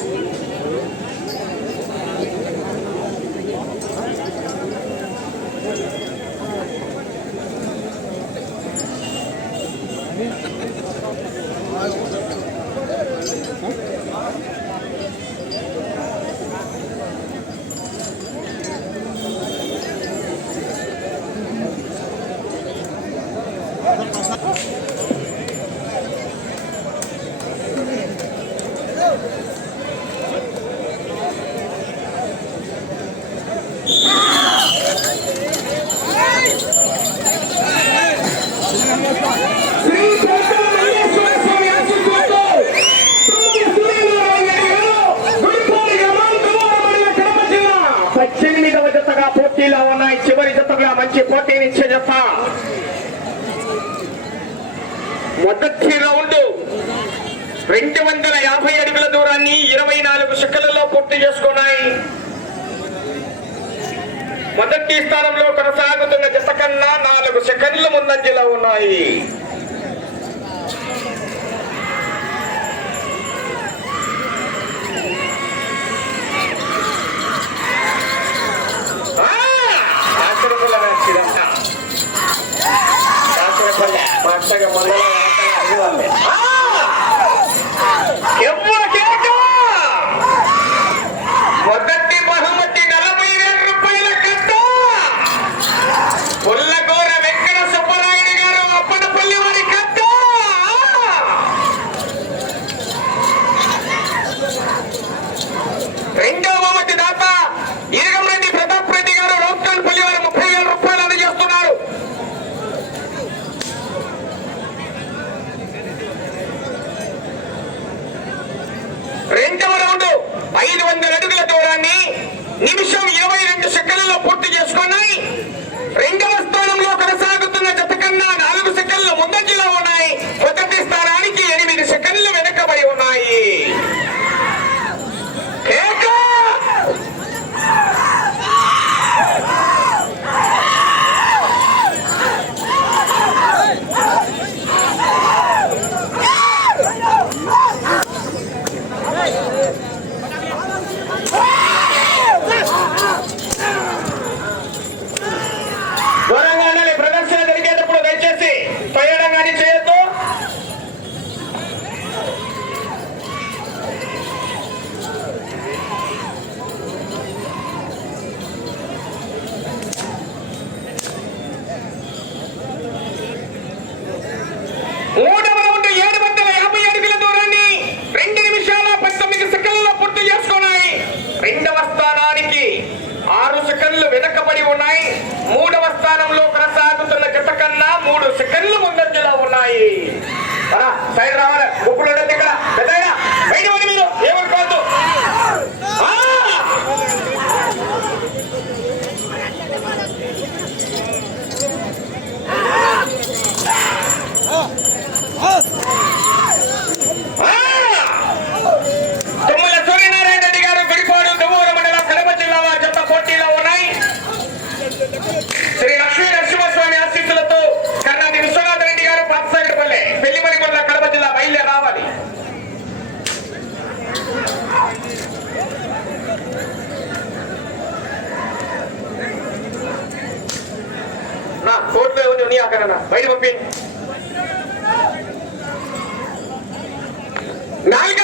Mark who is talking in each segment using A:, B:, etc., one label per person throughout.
A: Thank you. Yeah. మొదటి స్థానంలో కొనసాగుతున్న జత కన్నా నాలుగు సెకండ్ల ముందంజలో ఉన్నాయి. ఎవరు ఐదు వందల అడుగుల దూరాన్ని నిమిషం ఇరవై రెండు సెకండ్లలో పూర్తి చేసుకున్నాయి. రెండవ స్థానంలో కొనసాగుతున్న జత కన్నా నాలుగు సెకండ్లు ముందంజలో ఉన్నాయి. మొదటి స్థానానికి ఎనిమిది సెకండ్లు వెనుకబడి ఉన్నాయి. పంపిస్తానన్న బయట పంపి. నాలుగు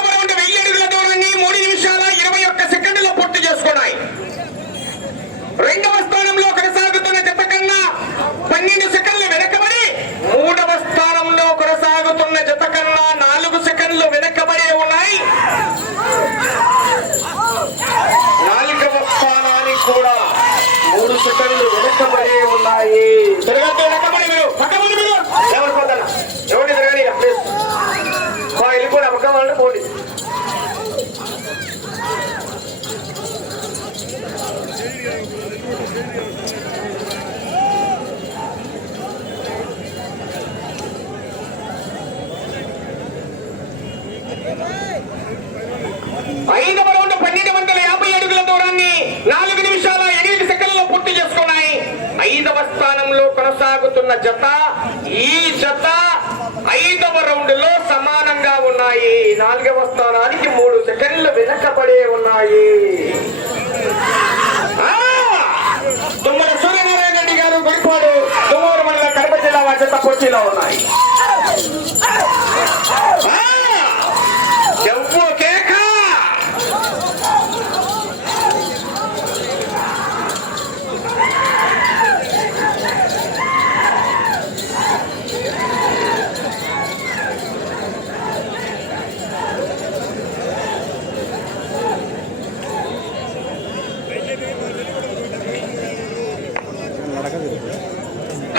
A: వెనకబడే ఉన్నాయి ఆ! తుమ్మల సూర్యనారాయణ రెడ్డి గారు గొడిపాడు తుమ్మూరు మండల కడప జిల్లా వారి పోటీలో ఉన్నాయి ఆ! చెవ్వు కేక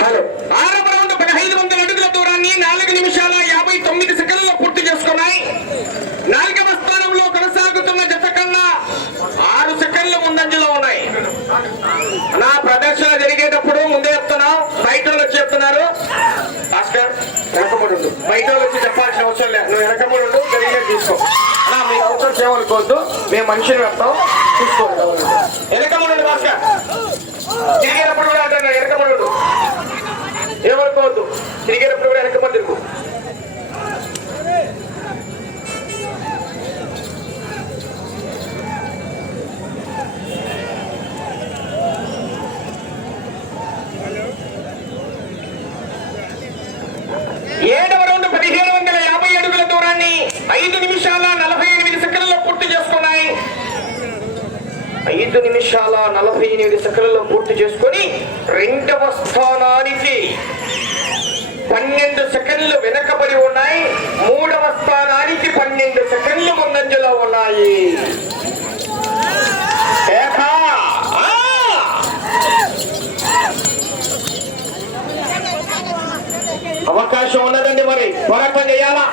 A: హలో ఆరవ రౌండ్ పదహైదు వందల అడుగుల దూరాన్ని నాలుగు నిమిషాల యాభై తొమ్మిది సెకండ్లలో పూర్తి చేసుకున్నాయి నాలుగవ స్థానంలో కొనసాగుతున్న జత కన్నా ఆరు సెకండ్లు ముందంజలో ఉన్నాయి నా ప్రదర్శన జరిగేటప్పుడు ముందే చెప్తున్నాం బయట వాళ్ళు వచ్చి చెప్తున్నారు భాస్కర్ వెనకముడు బయట వాళ్ళు వచ్చి చెప్పాల్సిన అవసరం లేదు నువ్వు వెనకముడు జరిగేది తీసుకో అలా మీరు అవసరం చేయమనుకోవద్దు మేము మనిషిని పెడతాం తీసుకోండి వెనకముడు భాస్కర్. తిరిగేటప్పుడు కూడా అంటాను వెనకముడు ఏమనుకోవద్దు తిరిగేటప్పుడు కూడా వెనకమని తిరుగు. ఏడవ రౌండ్ పదిహేడు వందల యాభై అడుగుల దూరాన్ని ఐదు నిమిషాల నలభై ఎనిమిది సెకండ్లలో పూర్తి చేసుకున్నాయి. ఐదు నిమిషాల నలభై ఎనిమిది సెకండ్లలో పూర్తి చేసుకొని రెండవ స్థానానికి పన్నెండు సెకండ్లు వెనకబడి ఉన్నాయి. మూడవ స్థానానికి పన్నెండు సెకండ్లు ముందంజలో ఉన్నాయి. అవకాశం ఉన్నదండి మరి. పోరాటం చేయాలా?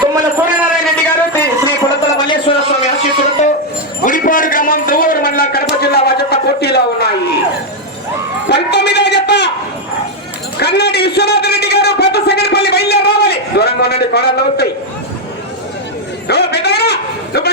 A: తుమ్మల సూర్యనారాయణ రెడ్డి గారు శ్రీ- శ్రీ కొలతల మల్లేశ్వర స్వామి ఆశీస్సులతో గుడిపాడు గ్రామం దువ్వూరు మండలం కడప జిల్లా వాజత పోటీలో ఉన్నాయి. పంతొమ్మిదో జత కన్నాడి విశ్వనాథ రెడ్డి గారు పెద్ద సెకండ్పల్లి బయలుదేరి రావాలి. దూరంగా ఉండండి కోడాలు అవుతాయి నువ్వు పెద్దవాడా నువ్వు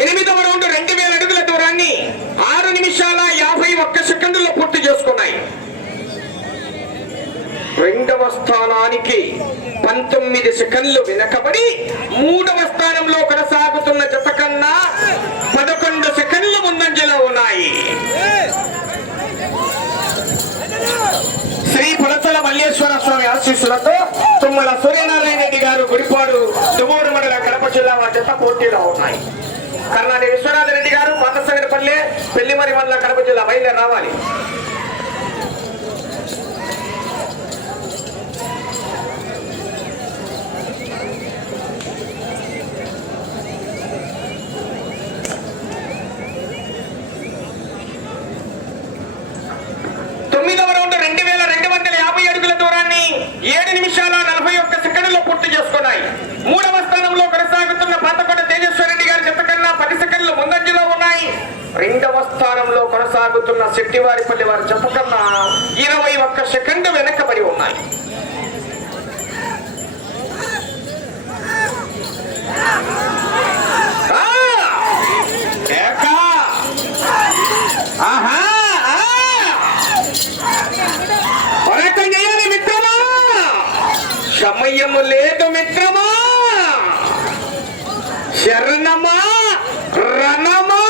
A: ఎనిమిదవ రౌండ్ రెండు వేల అడుగుల దూరాన్ని ఆరు నిమిషాల యాభై ఒక్క సెకండ్లో పూర్తి చేసుకున్నాయి. రెండవ స్థానానికి పంతొమ్మిది సెకండ్లు వెనకబడి మూడవ స్థానంలో కొనసాగుతున్న జత కన్నా పదకొండు సెకండ్లు ముందంజలో ఉన్నాయి. శ్రీ పులతల మల్లేశ్వర స్వామి ఆశీస్సులతో తుమ్మల సూర్యనారాయణ రెడ్డి గారు గుడిపాడు దుమూరు మండల కడప జిల్లా వారి జత పోటీలో ఉన్నాయి. కర్ణాటి విశ్వనాథ రెడ్డి గారు పాతసంగరపల్లి పెళ్ళిమరి మండల కడప జిల్లా బయలుదేరి రావాలి తొమ్మిదవ రౌండ్ రెండు వేల రెండు వందల యాభై అడుగుల దూరాన్ని ఏడు నిమిషాల నలభై ఒక్క సెకండ్లో పూర్తి చేసుకున్నాయి మూడవ స్థానంలో కొనసాగుతున్న పాతకొండ తేజస్వరెడ్డి గారి జత కన్నా పది సెకండ్లు ముందంజలో ఉన్నాయి రెండవ స్థానంలో కొనసాగుతున్న శెట్టివారిపల్లి వారి జత ఇరవై ఒక్క సెకండ్ వెనకబడి ఉన్నాయి. ఆ! సమయము లేదు మిత్రమా! శరణమా! రణమా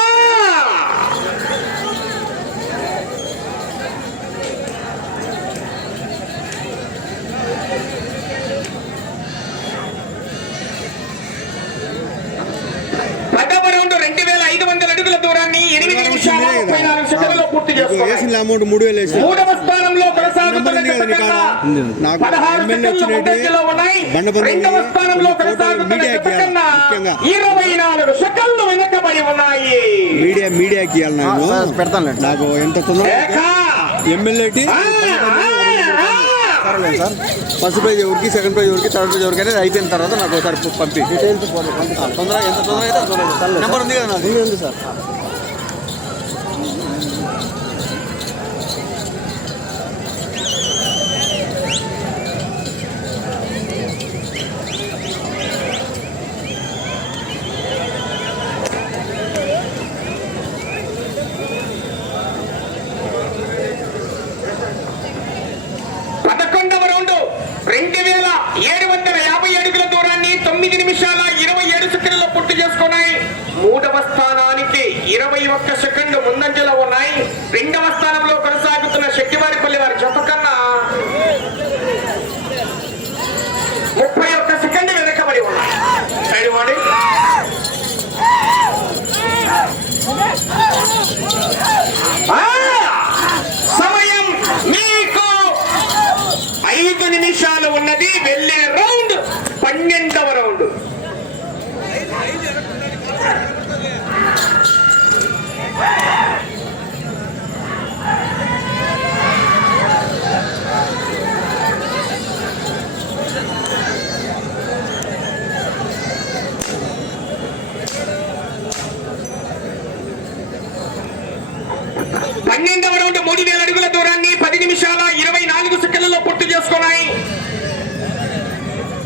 A: పదవ రౌండ్ రెండు వేల ఐదు వందల అడుగుల దూరాన్ని ఎనిమిది నిమిషాల ముప్పై నాలుగు సెకండ్లలో పూర్తి చేసుకున్నాయి
B: వేసిన అమౌంట్ మూడు వేలు వేసి. నాకు ఎమ్మెల్యే వచ్చినట్టు
A: జత కన్నా
B: ముఖ్యంగా. మీడియా మీడియాకి ఇవ్వాలి నాకు.
C: పెడతాను
B: నాకు ఎంత తొందర
A: ఏక!
B: ఎమ్మెల్యేటి
C: సార్
B: ఫస్ట్ ప్రైజ్ ఎవరికి సెకండ్ ప్రైజ్ ఎవరికి థర్డ్ ప్రైజ్ ఎవరికి అనేది అయిపోయిన తర్వాత నాకు ఒకసారి పంపి.
C: డీటెయిల్స్ పంపిస్తాను
B: తొందర ఎంత తొందర అయితే తొందరగా. నెంబర్ ఉంది కదా నాది.
C: ఉంది రెండు వేల ఏడు వందల యాభై అడుగుల దూరాన్ని
A: తొమ్మిది నిమిషాల ఇరవై ఏడు సెకండ్లో పుట్టి చేసుకున్నాయి. మూడవ స్థానానికి ఇరవై ఒక్క సెకండ్ ముందంజలో ఉన్నాయి. రెండవ స్థానంలో కొనసాగుతున్న శక్తివారిపల్లి వారి జత కన్నా ముప్పై ఒక్క సెకండ్ వెనకబడి ఉన్నాయి. ఉన్నది వెళ్ళే రౌండ్ పన్నెండవ రౌండ్ Yeah రౌండ్ మూడు వేల అడుగుల దూరాన్ని పది నిమిషాల ఇరవై నాలుగు సెకండ్లలో పూర్తి చేసుకున్నాయి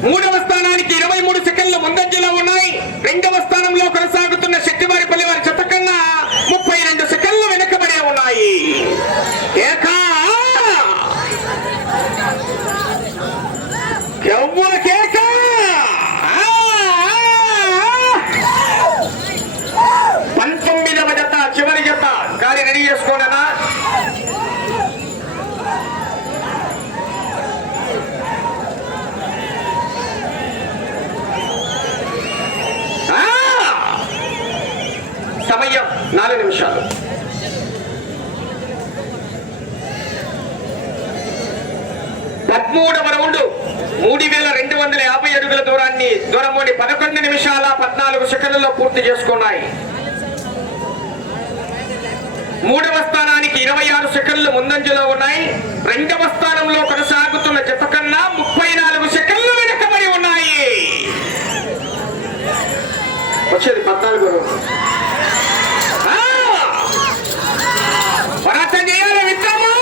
A: మూడవ స్థానానికి ఇరవై మూడు సెకండ్లు ముందంజలో ఉన్నాయి రెండవ స్థానంలో కొనసాగి శెట్టివారిపల్లి వారి చెత్త కన్నా ముప్పై రెండు సెకండ్లు వెనకబడే ఉన్నాయి ఏకా ఎవ్వర కేక ఆ, ఆ, ఆ. పంతొమ్మిదవ జత చివరి జత గాలి రెడీ చేసుకోనన్నా ఆ! సమయం నాలుగు నిమిషాలు పదమూడవ రౌండ్ మూడు వేల రెండు వందల యాభై అడుగుల దూరాన్ని దూరంలోని పదకొండు నిమిషాల పద్నాలుగు సెకండ్లలో పూర్తి చేసుకున్నాయి మూడవ స్థానానికి ఇరవై ఆరు ముందంజలో ఉన్నాయి. రెండవ స్థానంలో కొనసాగుతున్న జత కన్నా ముప్పై నాలుగు సెకండ్లు వెనకబడి ఉన్నాయి. వచ్చేది పద్నాలుగు చేయాలి మిత్రమా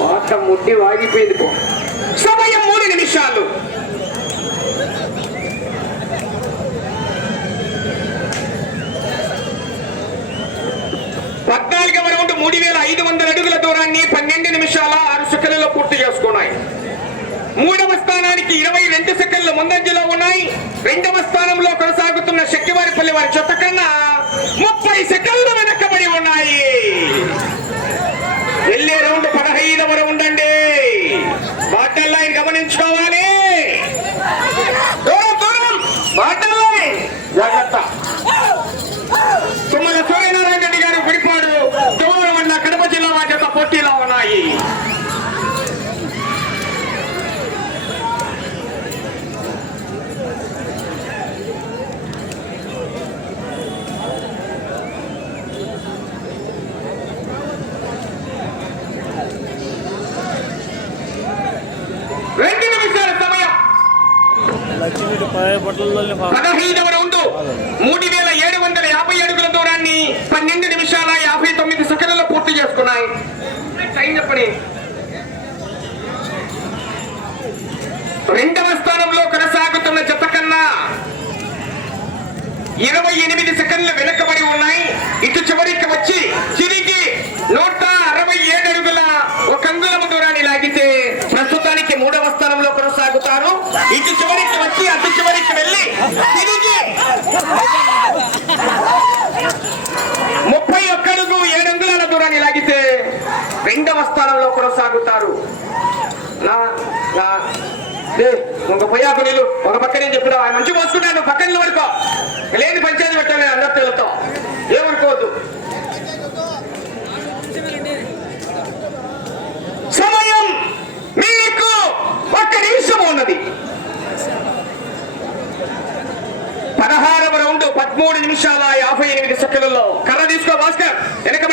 A: మాట ముట్టి వాగిపోయింది పో. సమయం మూడు నిమిషాలు. పద్నాలుగవ రౌండ్ మూడు వేల ఐదు వందల అడుగుల దూరాన్ని పన్నెండు నిమిషాల ఆరు సెకండ్లలో పూర్తి చేసుకున్నాయి. మూడవ స్థానానికి ఇరవై రెండు సెకండ్లు ముందంజలో ఉన్నాయి. రెండవ స్థానంలో కొనసాగుతున్న శక్తివారిపల్లి వారి చెత్త కన్నా ముప్పై సెకండ్లు వెనకబడి ఉన్నాయి. వెళ్ళే రౌండ్ పదహైదవ రౌండ్ అండి బాటల్ లైన్ గమనించుకోవాలి దూరం దూరం బాటల్ లైన్ జాగ్రత్త తుమ్మల సూర్యనారాయణ రెడ్డి గారు గుడిపాడు తుమ్మల మండల కడప జిల్లా వారి పోటీలో ఉన్నాయి. రెండు నిమిషాలు పదహైదవ రౌండ్. మూడు వేల ఏడు వందల యాభై అడుగుల దూరాన్ని పన్నెండు నిమిషాల యాభై తొమ్మిది సెకండ్లలో పూర్తి చేసుకున్నాయి. టైం చెప్పండి. రెండవ స్థానంలో కొనసాగుతున్న జత కన్నా ఇరవై ఎనిమిది సెకండ్లు వెనుకబడి ఉన్నాయి. ఇటు చివరికి వచ్చి తిరిగి నూట అరవై ఏడు అడుగుల ఒక అంగుళం దూరాన్ని లాగితే ప్రస్తుతానికి మూడవ స్థానంలో కొనసాగుతారు ఇటు చివరికి వచ్చి అటు చివరికి వెళ్ళి తిరిగి ముప్పై ఒక్క అడుగు ఏడు అంగుళాల దూరాన్ని లాగితే రెండవ స్థానంలో కొనసాగుతారు నా నా లే, దరిదాపు నీళ్ళు ఒక పక్క నేను చెప్పినా ఆయన మంచి పోసుకున్నాను పక్కన పడుకో లేని పంచాయతీ పెట్టాలి అందరితో వెళ్తాం ఏమనుకోవద్దు. సమయం మీకు ఒక్క నిమిషం ఉన్నది. పదహారవ రౌండ్ పదమూడు నిమిషాల యాభై ఎనిమిది సెకండ్లలో కర్ర తీసుకో భాస్కర్. వెనక